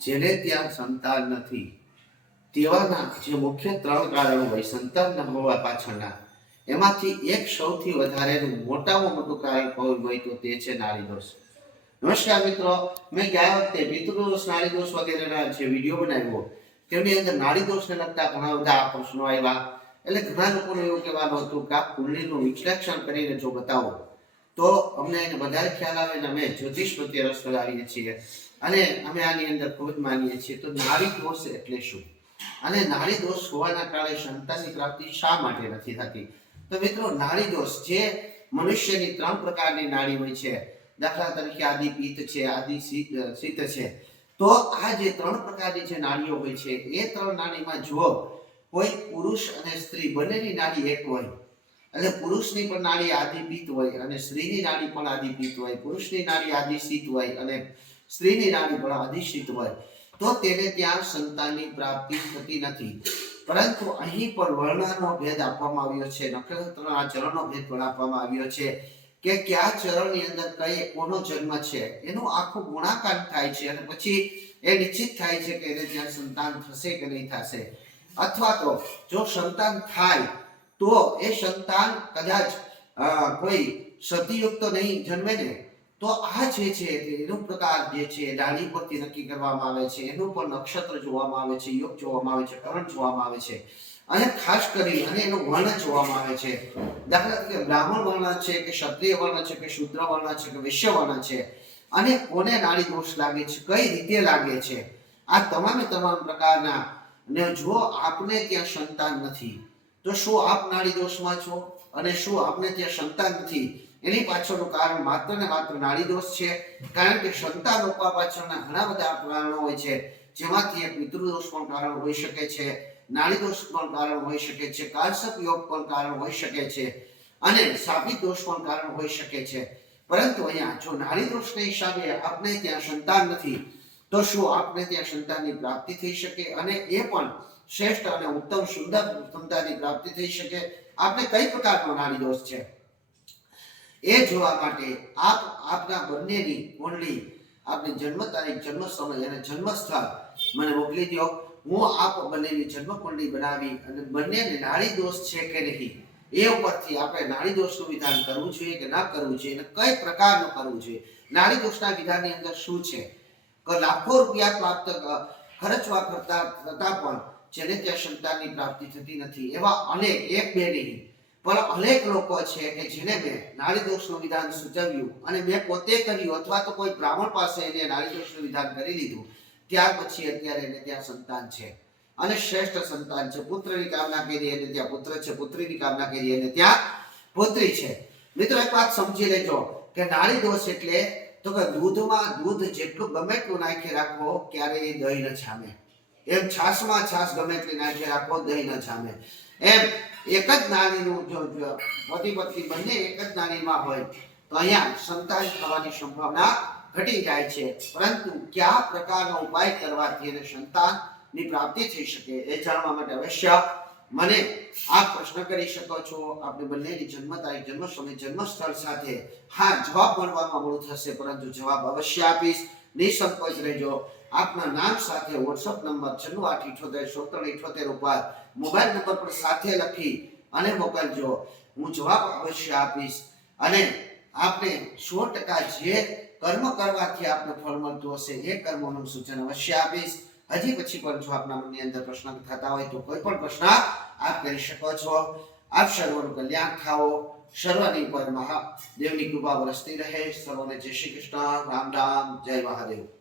જેને ત્યાં સંતાન નથી તેવાના જે મુખ્ય 3 કારણો હોય સંતાન ન હોવા પાછળના, એમાંથી એક સૌથી વધારે મોટામાં મોટું કારણ હોય તો તે છે નાડી દોષ. નમસ્કાર મિત્રો, મેં ગયા વખતે પિતૃદોષ, નાડી દોષ વગેરેના જે વિડીયો બનાવ્યો તેની અંદર નાડી દોષને લગતા ઘણા બધા પ્રશ્નો આવ્યા. એટલે ઘણા લોકોને એવું કહેવાનું હતું કે આ કુંડલીનું વિશ્લેષણ કરીને જો બતાવો તો અમને એને વધારે ખ્યાલ આવે અને અમે જ્યોતિષ પ્રત્યે રસ ધરાવીએ છીએ અને અમે આની અંદર ખૂબ જ માનીએ છીએ. તો નાડી દોષ એટલે શું અને નાડી દોષ હોવાના કારણે સંતાનની પ્રાપ્તિ શા માટે નથી થતી? તો મિત્રો, નાડી દોષ જે મનુષ્યની 3 પ્રકારની નાડી હોય છે, દાખલા તરીકે આદિ પિત્ત છે, આદિ શીત છે. તો આ જે 3 પ્રકારની જે નાડીઓ હોય છે એ 3 નાડીમાં જો કોઈ પુરુષ અને સ્ત્રી બંનેની નાડી એક હોય, એટલે પુરુષની પણ નાડી આદિ પિત્ત હોય અને સ્ત્રીની નાડી પણ આદિ પિત્ત હોય, પુરુષની નાડી આદિ શીત હોય અને સ્ત્રીની નાડી પણ આદિ શીત હોય, તો તેને ત્યાં સંતાનની પ્રાપ્તિ થતી નથી. પરંતુ અહીં પણ વર્ણનો ભેદ આપવામાં આવ્યો છે, નક્ષત્રના ચરણનો ભેદ પણ આપવામાં આવ્યો છે કે કયા ચરણની અંદર કઈ કોનો જન્મ છે એનું આખું ગુણાકાર થાય છે અને પછી એ નિશ્ચિત થાય છે કે એને ત્યાં સંતાન થશે કે નહીં થશે. અથવા તો જો સંતાન થાય તો એ સંતાન કદાચ કોઈ સતીયુક્ત નહીં જન્મે ને તો આ જે છે એનું પ્રકાર જે છે નાડી પરથી નક્કી કરવામાં આવે છે, એનું પણ નક્ષત્ર જોવામાં આવે છે, યોગ જોવામાં આવે છે, કરણ જોવામાં આવે છે અને ખાસ કરી અને એનું વર્ણ જોવામાં આવે છે. દાખલા તરીકે બ્રાહ્મણ વર્ણ છે કે ક્ષત્રિય વર્ણ છે કે શૂદ્ર વર્ણ છે કે વૈશ્ય વર્ણ છે અને કોને નાડી દોષ લાગે છે, કઈ રીતે લાગે છે, આ તમામ પ્રકારના ને જો આપને ત્યાં સંતાન નથી તો શું આપ નાડી દોષમાં છો અને શું આપને ત્યાં સંતાન નથી એની પાછળનું કારણ માત્ર ને માત્ર નાડી દોષ છે. કારણ કે સંતાન રોકવા પાછળના ઘણા બધા કારણો હોય છે, જેમાંથી એક પિતૃદોષ પણ કારણ હોઈ શકે છે, નાડી દોષ પણ કારણ હોઈ શકે છે, કાલસર્પ યોગ પણ કારણ હોઈ શકે છે અને શાપિત દોષ પણ કારણ હોઈ શકે છે. પરંતુ અહીંયા જો નાડી દોષના હિસાબે આપને ત્યાં સંતાન નથી તો શું આપને ત્યાં સંતાનની પ્રાપ્તિ થઈ શકે અને એ પણ શ્રેષ્ઠ અને ઉત્તમ સુંદર સંતાનની પ્રાપ્તિ થઈ શકે? આપને કઈ પ્રકારનો નાડી દોષ છે એ જોવા માટે આપના બંનેની કુંડલી, આપની જન્મ તારીખ, જન્મ સમય અને જન્મ સ્થળ મને મોકલી દો. હું આપ બંનેની જન્મ કુંડલી બનાવી અને બંનેને નાડી દોષ છે કે નહીં એ ઉપરથી આપણે નાડી દોષનું વિધાન કરવું જોઈએ કે ના કરવું જોઈએ અને કઈ પ્રકારનું કરવું જોઈએ. નાડી દોષના વિધાનની અંદર શું છે કે લાખો રૂપિયા પ્રાપ્ત ખર્ચવા કરતા પણ જેને ત્યાં સંતાનની પ્રાપ્તિ થતી નથી એવા અનેક, એક બે નહીં પણ અનેક લોકો છે કે જેને મેં નાડી દોષનું વિધાન સૂચવ્યું અને મેં પોતે કર્યું અથવા તો કોઈ બ્રાહ્મણ પાસે એને નાડી દોષનું વિધાન કરી લીધું, ત્યાર પછી અત્યારે એને ત્યાં સંતાન છે અને શ્રેષ્ઠ સંતાન છે. પુત્રની કામના કરી એને ત્યાં પુત્ર છે, પુત્રીની કામના કરી એને ત્યાં પુત્રી છે. મિત્રો, એક વાત સમજી લેજો કે નાડી દોષ એટલે તો કે દૂધમાં દૂધ જેટલું ગમે એટલું નાખી રાખો ક્યારેય દહીં ન જામે, એમ છાશમાં છાશ ગમે એટલી નાખી રાખો દહીં ન જામે. એમ એક જ નાડીનું જો પતિ પત્ની બંને એક જ નાડીમાં હોય તો અહીંયા સંતાન થવાની સંભાવના ઘટી જાય છે. પરંતુ કયા પ્રકારનો ઉપાય કરવાથી એને સંતાનની પ્રાપ્તિ થઈ શકે એ જાણવા માટે અવશ્ય મને આપ પ્રશ્ન કરી શકો છો. આપણે બંનેની જન્મ તારીખ, જન્મ સમય, જન્મ સ્થળ સાથે હા જવાબ મળવામાં મોડું થશે પરંતુ જવાબ અવશ્ય આપીશ. નિસંકોચ રહેજો. આપના નામ સાથે WhatsApp નંબર 98787378 ઉપર મોબાઈલ નંબર પર સાથે લખી અને મોકલજો. હું જવાબ અવશ્ય આપીશ અને આપને 100% જે કર્મ કરવાથી આપને ફળ મળતું હશે એ કર્મોનું સૂચન અવશ્ય આપીશ. હજી પછી પણ જો આપના મનની અંદર પ્રશ્ન થતા હોય તો કોઈ પણ પ્રશ્ન આપ કરી શકો છો. આપ સર્વનું કલ્યાણ થાઓ. સર્વની પર મહાદેવની કૃપા વરસતી રહે. સર્વને જય શ્રી કૃષ્ણ. રામ રામ. જય મહાદેવ.